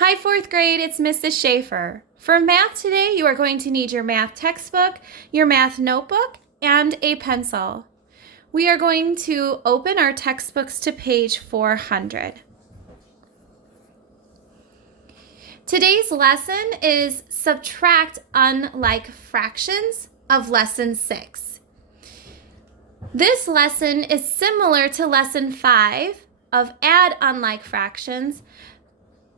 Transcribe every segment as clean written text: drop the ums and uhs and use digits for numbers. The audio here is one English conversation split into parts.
Hi, fourth grade, it's Mrs. Schaefer. For math today, you are going to need your math textbook, your math notebook, and a pencil. We are going to open our textbooks to page 400. Today's lesson is Subtract Unlike Fractions of Lesson 6. This lesson is similar to Lesson 5 of Add Unlike Fractions,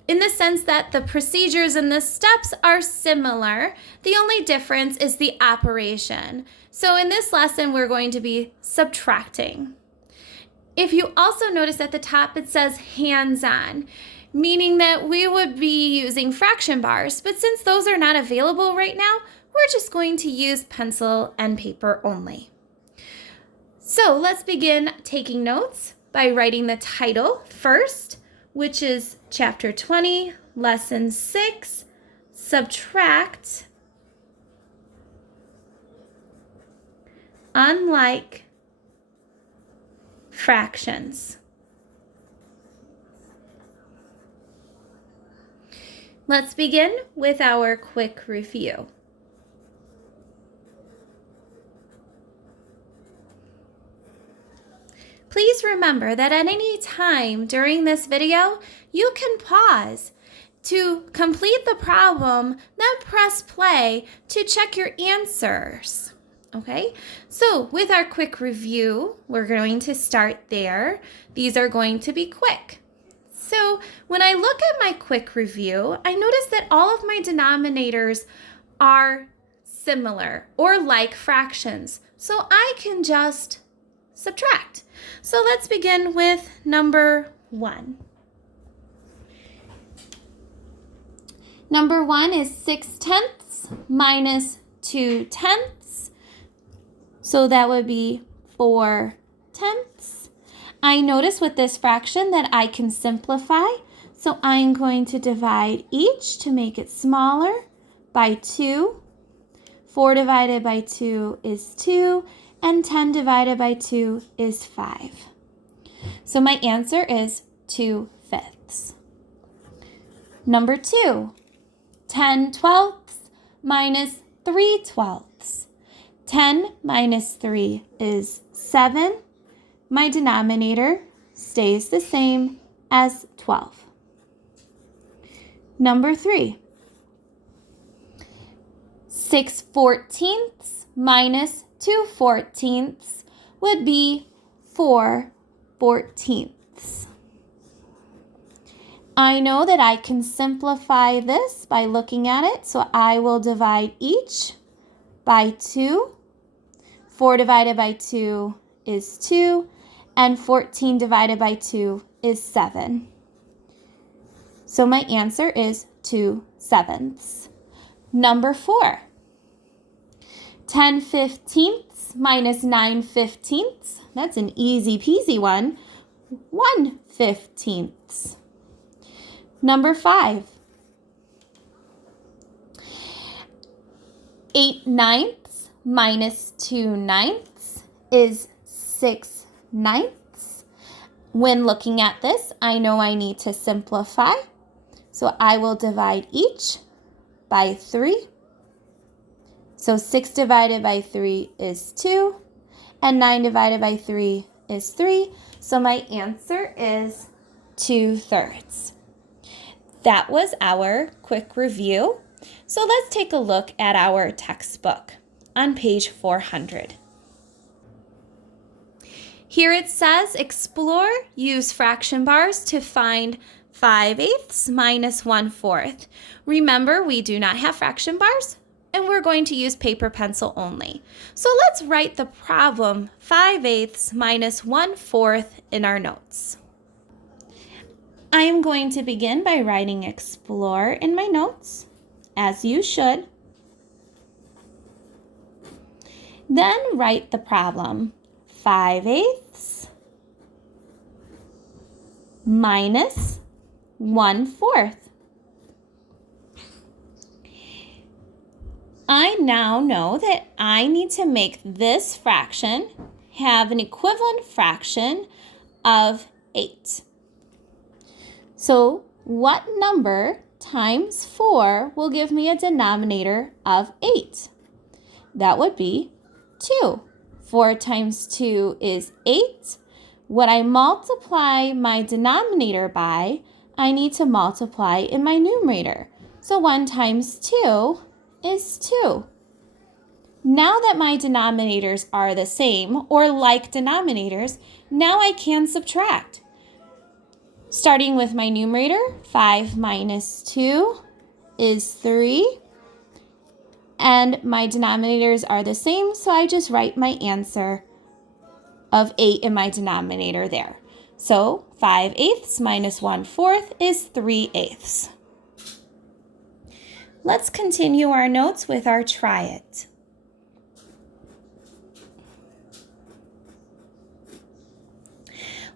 in the sense that the procedures and the steps are similar. The only difference is the operation. So in this lesson, we're going to be subtracting. If you also notice at the top, it says hands-on, meaning that we would be using fraction bars, but since those are not available right now, we're just going to use pencil and paper only. So let's begin taking notes by writing the title first, which is Chapter 20, Lesson 6, Subtract Unlike Fractions. Let's begin with our quick review. Please remember that at any time during this video, you can pause to complete the problem, then press play to check your answers. Okay, so with our quick review, we're going to start there. These are going to be quick. So when I look at my quick review, I notice that all of my denominators are similar or like fractions. So I can just subtract. So let's begin with number 1. Number 1 is 6/10 minus 2/10. So that would be 4/10. I notice with this fraction that I can simplify. So I'm going to divide each to make it smaller by 2. 4 divided by 2 is 2. And 10 divided by 2 is 5. So my answer is 2/5. Number 2, 10/12 minus 3/12. 10 minus 3 is 7. My denominator stays the same as 12. Number 3, 6/14 minus 2/14 would be 4/14. I know that I can simplify this by looking at it, so I will divide each by 2. 4 divided by 2 is 2, and 14 divided by 2 is 7. So my answer is 2/7. Number 4. 10/15 minus 9/15, that's an easy peasy one, 1/15. Number 5, 8/9 minus 2/9 is 6/9. When looking at this, I know I need to simplify, so I will divide each by 3. So 6 divided by 3 is 2, and 9 divided by 3 is 3. So my answer is 2/3. That was our quick review. So let's take a look at our textbook on page 400. Here it says, explore, use fraction bars to find 5/8 minus 1/4. Remember, we do not have fraction bars, and we're going to use paper pencil only. So let's write the problem 5/8 minus 1/4 in our notes. I am going to begin by writing explore in my notes, as you should. Then write the problem 5/8 minus 1/4. I now know that I need to make this fraction have an equivalent fraction of 8. So what number times 4 will give me a denominator of 8. That would be 2. 4 times 2 is 8. When I multiply my denominator by, I need to multiply in my numerator. So 1 times 2 is 2. Now that my denominators are the same, or like denominators, now I can subtract. Starting with my numerator, 5 minus 2 is 3. And my denominators are the same, so I just write my answer of 8 in my denominator there. So 5/8 minus 1/4 is 3/8. Let's continue our notes with our try it.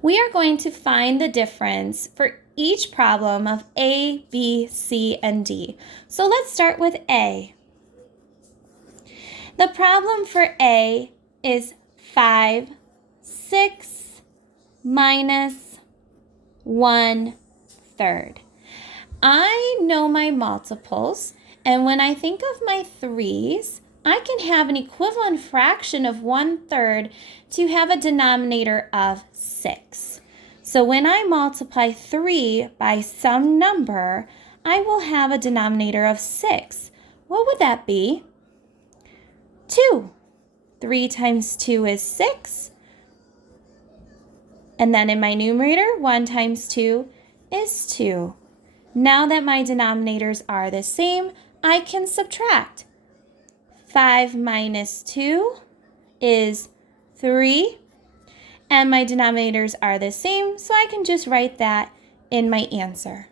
We are going to find the difference for each problem of A, B, C, and D. So let's start with A. The problem for A is 5/6 minus 1/3. I know my multiples, and when I think of my threes, I can have an equivalent fraction of 1/3 to have a denominator of 6. So when I multiply 3 by some number, I will have a denominator of 6. What would that be? 2. 3 times 2 is 6. And then in my numerator, 1 times 2 is 2. Now that my denominators are the same, I can subtract. 5 minus 2 is 3. And my denominators are the same, so I can just write that in my answer.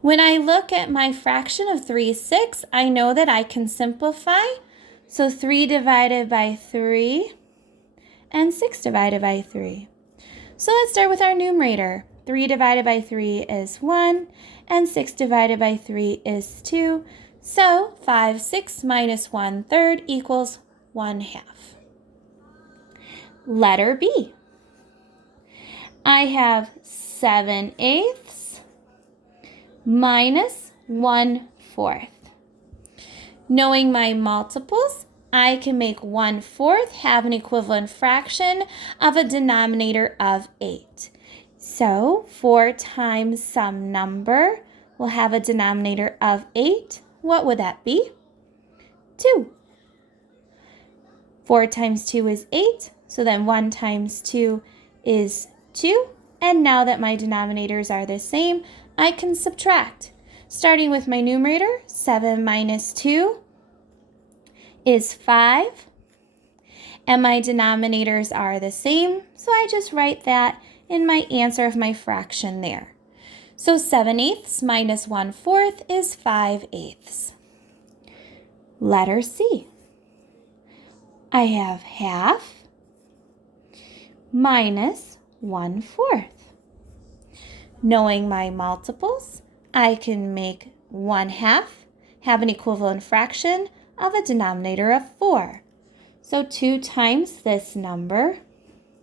When I look at my fraction of 3/6, I know that I can simplify. So 3 divided by 3 and 6 divided by 3. So let's start with our numerator. 3 divided by 3 is 1, and 6 divided by 3 is 2. So 5/6 minus 1/3 equals 1/2. Letter B. I have 7/8 minus 1/4. Knowing my multiples, I can make 1/4 have an equivalent fraction of a denominator of 8. So 4 times some number will have a denominator of 8. What would that be? 2. 4 times 2 is 8. So then 1 times 2 is 2. And now that my denominators are the same, I can subtract. Starting with my numerator, 7 minus 2 is 5. And my denominators are the same, so I just write that in my answer of my fraction there. So 7/8 minus 1/4 is 5/8. Letter C. I have half minus 1/4. Knowing my multiples, I can make 1/2 have an equivalent fraction of a denominator of 4. So 2 times this number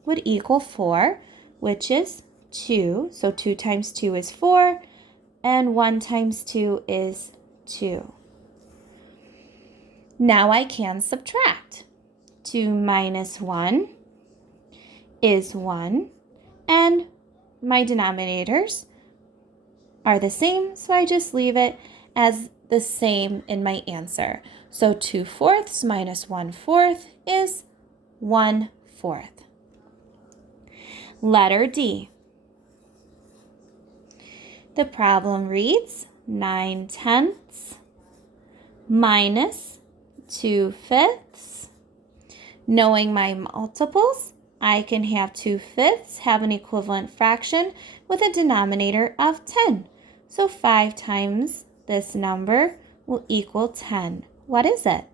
would equal 4, which is 2. So 2 times 2 is 4, and 1 times 2 is 2. Now I can subtract. 2 minus 1 is 1, and my denominators are the same, so I just leave it as the same in my answer. So 2/4 minus 1/4 is 1/4. Letter D. The problem reads 9/10 minus 2/5. Knowing my multiples, I can have 2/5 have an equivalent fraction with a denominator of 10. So 5 times this number will equal 10. What is it?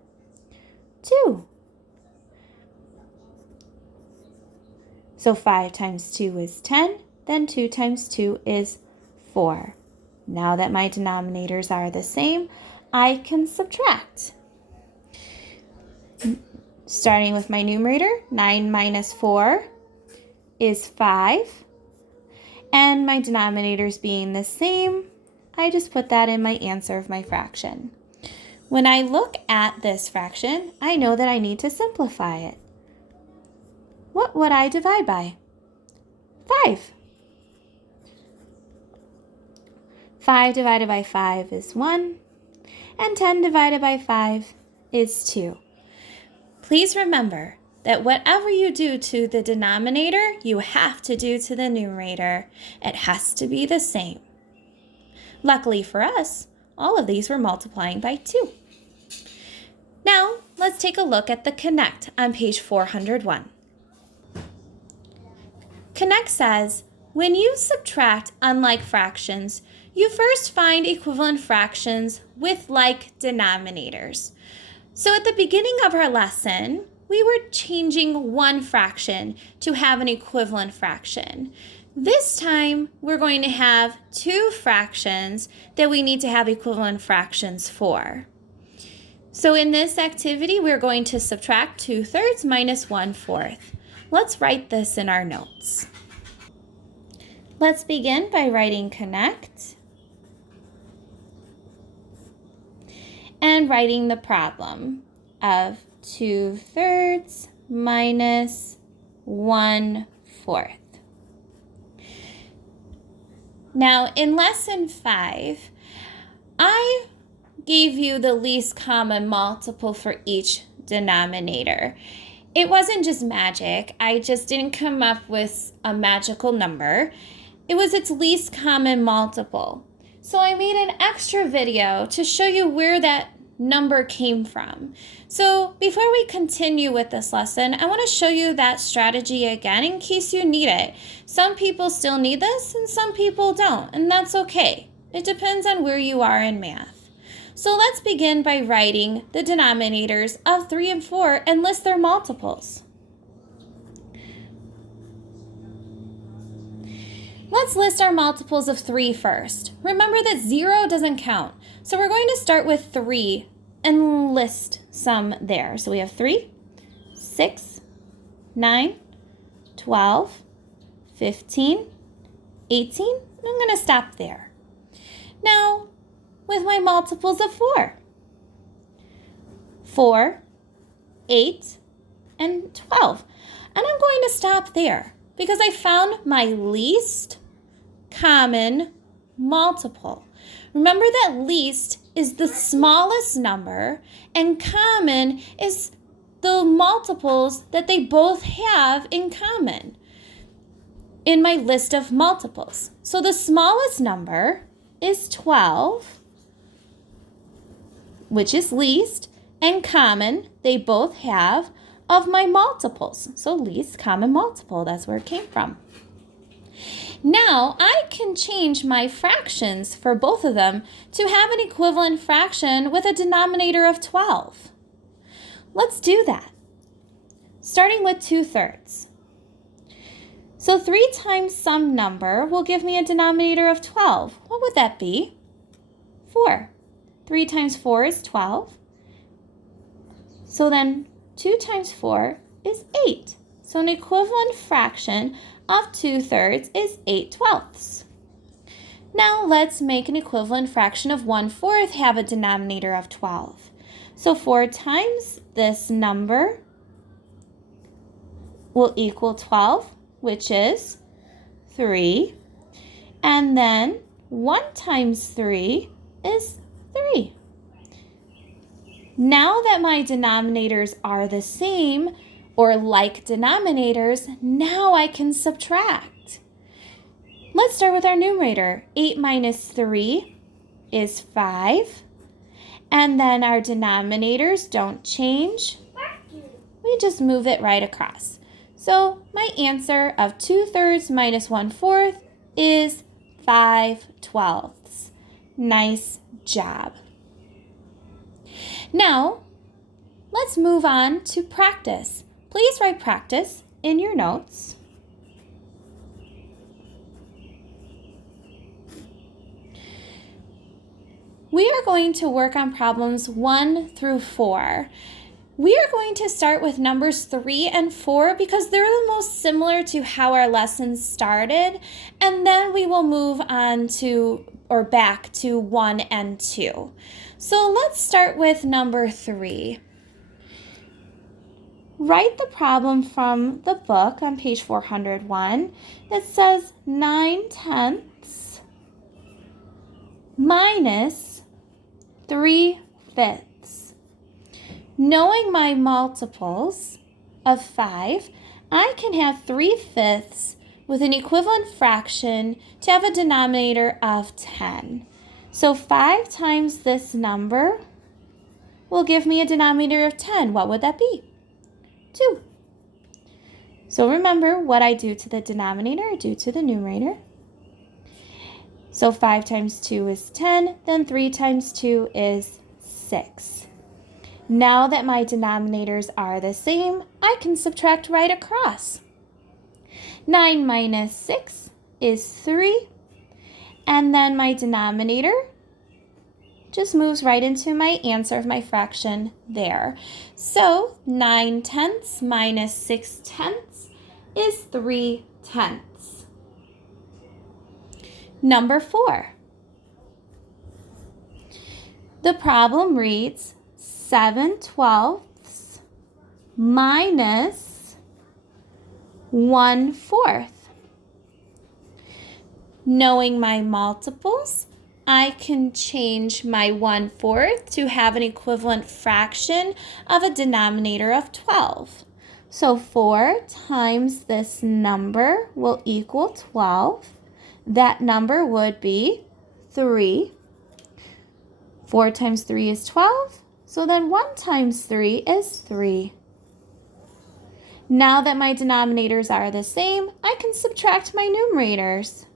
2. So 5 times 2 is 10, then 2 times 2 is 4. Now that my denominators are the same, I can subtract. Starting with my numerator, 9 minus 4 is 5. And my denominators being the same, I just put that in my answer of my fraction. When I look at this fraction, I know that I need to simplify it. What would I divide by? 5. 5 divided by 5 is 1, and 10 divided by 5 is 2. Please remember that whatever you do to the denominator, you have to do to the numerator. It has to be the same. Luckily for us, all of these were multiplying by 2. Now, let's take a look at the Connect on page 401. Connect says, when you subtract unlike fractions, you first find equivalent fractions with like denominators. So at the beginning of our lesson, we were changing one fraction to have an equivalent fraction. This time, we're going to have two fractions that we need to have equivalent fractions for. So in this activity, we're going to subtract 2/3 minus 1/4. Let's write this in our notes. Let's begin by writing Connect and writing the problem of 2/3 minus 1/4. Now, in lesson 5, I gave you the least common multiple for each denominator. It wasn't just magic. I just didn't come up with a magical number. It was its least common multiple. So I made an extra video to show you where that number came from. So before we continue with this lesson, I want to show you that strategy again in case you need it. Some people still need this and some people don't, and that's okay. It depends on where you are in math. So let's begin by writing the denominators of 3 and 4 and list their multiples. Let's list our multiples of 3 first. Remember that 0 doesn't count, so we're going to start with 3 and list some there. So we have 3, 6, 9, 12, 15, 18, and I'm going to stop there. Now, with my multiples of 4, 4, 8, and 12. And I'm going to stop there because I found my least common multiple. Remember that least is the smallest number and common is the multiples that they both have in common in my list of multiples. So the smallest number is 12, which is least, and common, they both have, of my multiples. So least common multiple, that's where it came from. Now, I can change my fractions for both of them to have an equivalent fraction with a denominator of 12. Let's do that. Starting with 2/3. So 3 times some number will give me a denominator of 12. What would that be? 4. 3 times 4 is 12. So then 2 times 4 is 8. So an equivalent fraction of 2/3 is 8/12. Now let's make an equivalent fraction of 1/4 have a denominator of 12. So 4 times this number will equal 12, which is 3. And then 1 times 3 is 3. Now that my denominators are the same, or like denominators, now I can subtract. Let's start with our numerator. 8 minus 3 is 5. And then our denominators don't change. We just move it right across. So my answer of 2/3 minus 1/4 is 5/12. Nice job. Now, let's move on to practice. Please write practice in your notes. We are going to work on problems 1 through 4. We are going to start with numbers 3 and 4 because they're the most similar to how our lesson started, and then we will move on to or back to 1 and 2. So let's start with number 3. Write the problem from the book on page 401. It says 9/10 minus 3/5. Knowing my multiples of 5, I can have 3/5 with an equivalent fraction to have a denominator of 10. So 5 times this number will give me a denominator of 10. What would that be? 2. So remember, what I do to the denominator, I do to the numerator. So 5 times 2 is 10, then 3 times 2 is 6. Now that my denominators are the same, I can subtract right across. 9 minus 6 is 3, and then my denominator just moves right into my answer of my fraction there. So 9/10 minus 6/10 is 3/10. Number 4. The problem reads 7/12 minus 1/4. Knowing my multiples, I can change my 1/4 to have an equivalent fraction of a denominator of 12. So 4 times this number will equal 12. That number would be 3. 4 times 3 is 12. So then 1 times 3 is 3. Now that my denominators are the same, I can subtract my numerators.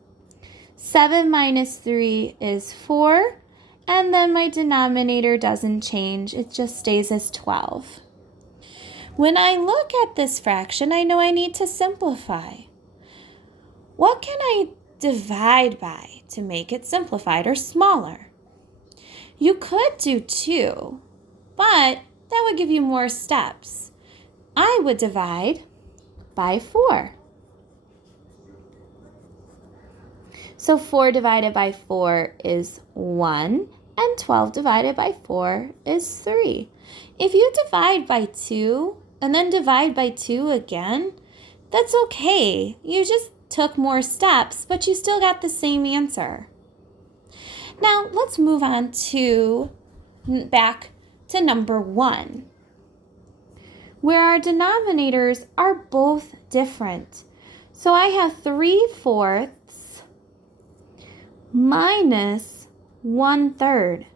7 minus 3 is 4, and then my denominator doesn't change. It just stays as 12. When I look at this fraction, I know I need to simplify. What can I divide by to make it simplified or smaller? You could do 2, but that would give you more steps. I would divide by 4. So 4 divided by 4 is 1, and 12 divided by 4 is 3. If you divide by 2 and then divide by 2 again, that's okay. You just took more steps, but you still got the same answer. Now let's move on to back to number 1, where our denominators are both different. So I have 3/4 minus 1/3.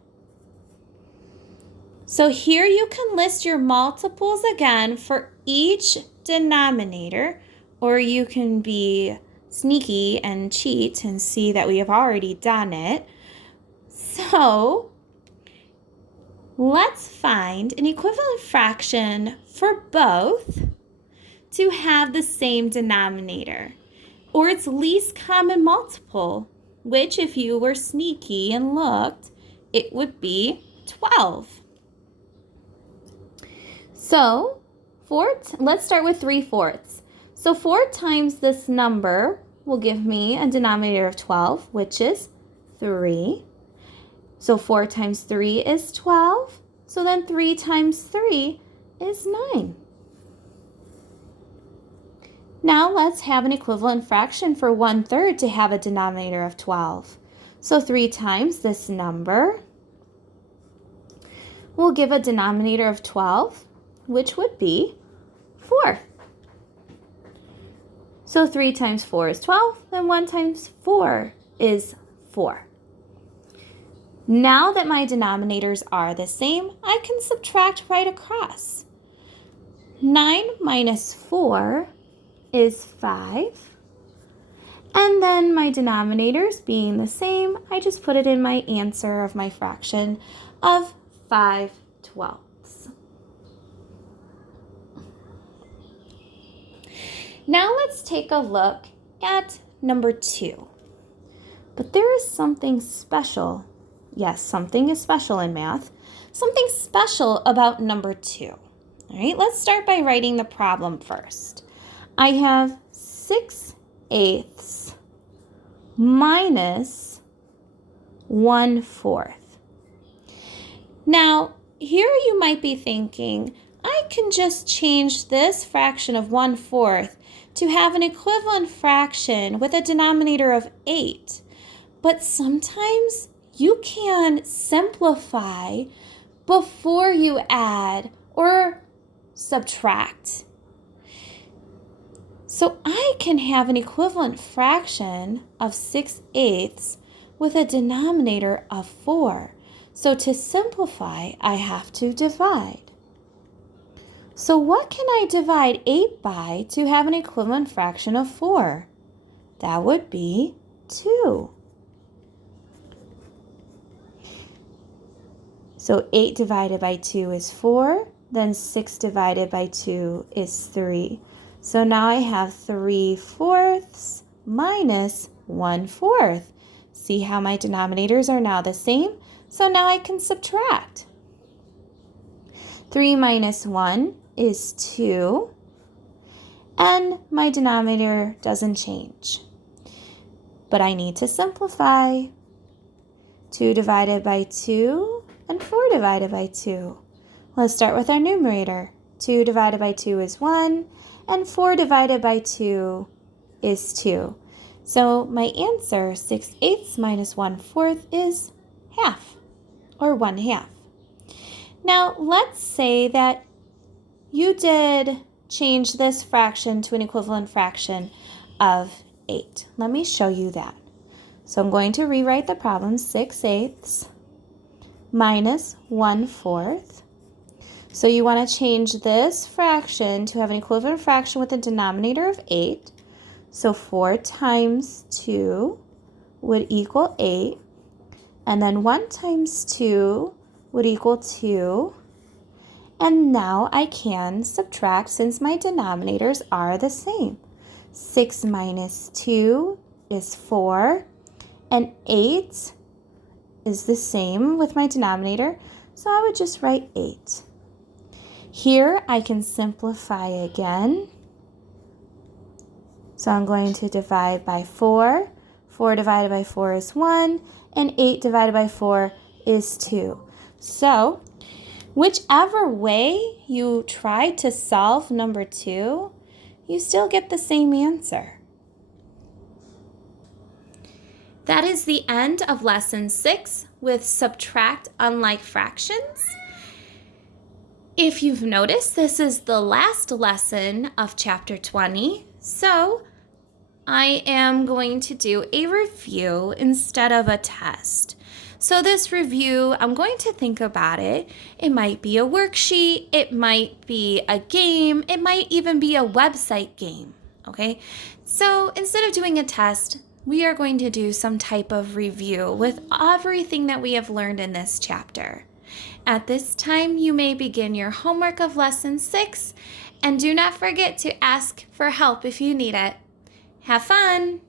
So here you can list your multiples again for each denominator, or you can be sneaky and cheat and see that we have already done it. So let's find an equivalent fraction for both to have the same denominator, or its least common multiple, which if you were sneaky and looked, it would be 12. So let's start with 3/4. So 4 times this number will give me a denominator of 12, which is 3. So 4 times 3 is 12. So then 3 times 3 is 9. Now let's have an equivalent fraction for 1/3 to have a denominator of 12. So 3 times this number will give a denominator of 12, which would be 4. So 3 times 4 is 12, then 1 times 4 is 4. Now that my denominators are the same, I can subtract right across. 9 minus 4 is 5. And then my denominators being the same, I just put it in my answer of my fraction of 5/12. Now let's take a look at number 2. But there is something special. Yes, something is special in math. Something special about number 2. All right, let's start by writing the problem first. I have 6/8 minus 1/4. Now, here you might be thinking, I can just change this fraction of 1/4 to have an equivalent fraction with a denominator of 8. But sometimes you can simplify before you add or subtract. So I can have an equivalent fraction of 6/8 with a denominator of 4. So to simplify, I have to divide. So what can I divide 8 by to have an equivalent fraction of 4? That would be 2. So 8 divided by 2 is 4, then 6 divided by 2 is 3. So now I have 3/4 minus 1/4. See how my denominators are now the same? So now I can subtract. 3 minus 1 is 2, and my denominator doesn't change. But I need to simplify. 2 divided by 2 and 4 divided by 2. Let's start with our numerator. 2 divided by 2 is 1, and 4 divided by 2 is 2. So my answer, 6/8 minus 1/4, is half, or 1/2. Now, let's say that you did change this fraction to an equivalent fraction of 8. Let me show you that. So I'm going to rewrite the problem, 6/8 minus 1/4. So you want to change this fraction to have an equivalent fraction with a denominator of 8. So 4 times 2 would equal 8. And then 1 times 2 would equal 2. And now I can subtract since my denominators are the same. 6 minus 2 is 4. And 8 is the same with my denominator. So I would just write 8. Here I can simplify again. So I'm going to divide by 4. 4 divided by 4 is 1. And 8 divided by 4 is 2. So whichever way you try to solve number 2, you still get the same answer. That is the end of lesson 6 with subtract unlike fractions. If you've noticed, this is the last lesson of chapter 20, so I am going to do a review instead of a test. So this review, I'm going to think about it. It might be a worksheet, it might be a game, it might even be a website game, okay? So instead of doing a test, we are going to do some type of review with everything that we have learned in this chapter. At this time, you may begin your homework of lesson 6, and do not forget to ask for help if you need it. Have fun!